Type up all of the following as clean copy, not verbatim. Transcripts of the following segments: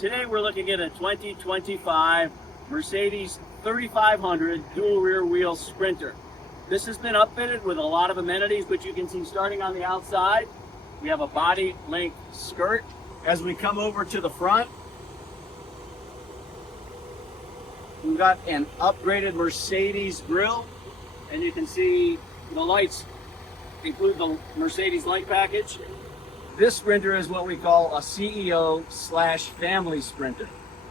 Today we're looking at a 2025 Mercedes 3500 dual rear wheel Sprinter. This has been upfitted with a lot of amenities, but you can see starting on the outside, we have a body length skirt. As we come over to the front, we've got an upgraded Mercedes grille, and you can see the lights include the Mercedes light package. This Sprinter is what we call a CEO/family Sprinter.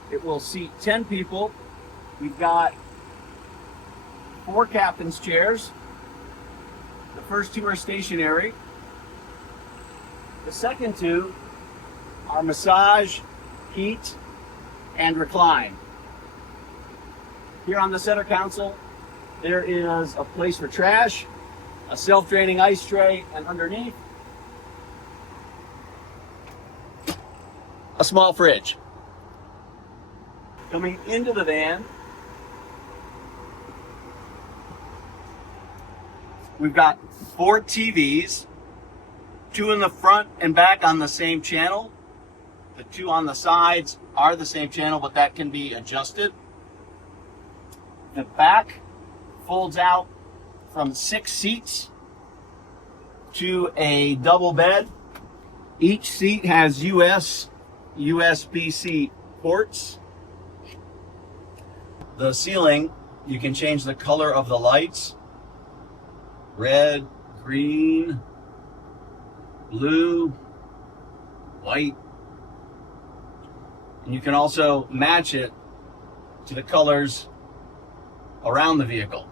It will seat 10 people. We've got 4 captain's chairs. The first 2 are stationary. The second 2 are massage, heat, and recline. Here on the center console, there is a place for trash, a self-draining ice tray, and underneath, a small fridge. Coming into the van, we've got 4 TVs, 2 in the front and back on the same channel. The 2 on the sides are the same channel, but that can be adjusted. The back folds out from 6 seats to a double bed. Each seat has USB-C ports. The ceiling, you can change the color of the lights. Red, green, blue, white. And you can also match it to the colors around the vehicle.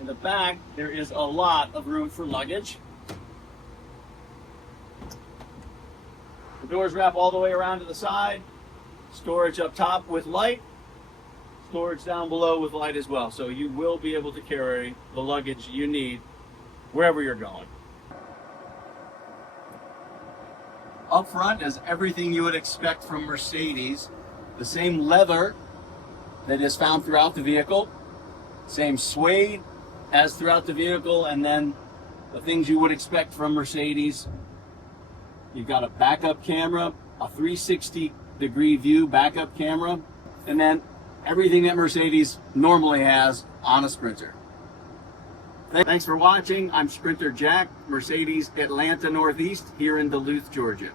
In the back, there is a lot of room for luggage. The doors wrap all the way around to the side. Storage up top with light. Storage down below with light as well. So you will be able to carry the luggage you need wherever you're going. Up front is everything you would expect from Mercedes. The same leather that is found throughout the vehicle. Same suede as throughout the vehicle, and then the things you would expect from Mercedes. You've got a backup camera, a 360-degree view backup camera, and then everything that Mercedes normally has on a Sprinter. Thanks for watching. I'm Sprinter Jack, Mercedes Atlanta Northeast here in Duluth, Georgia.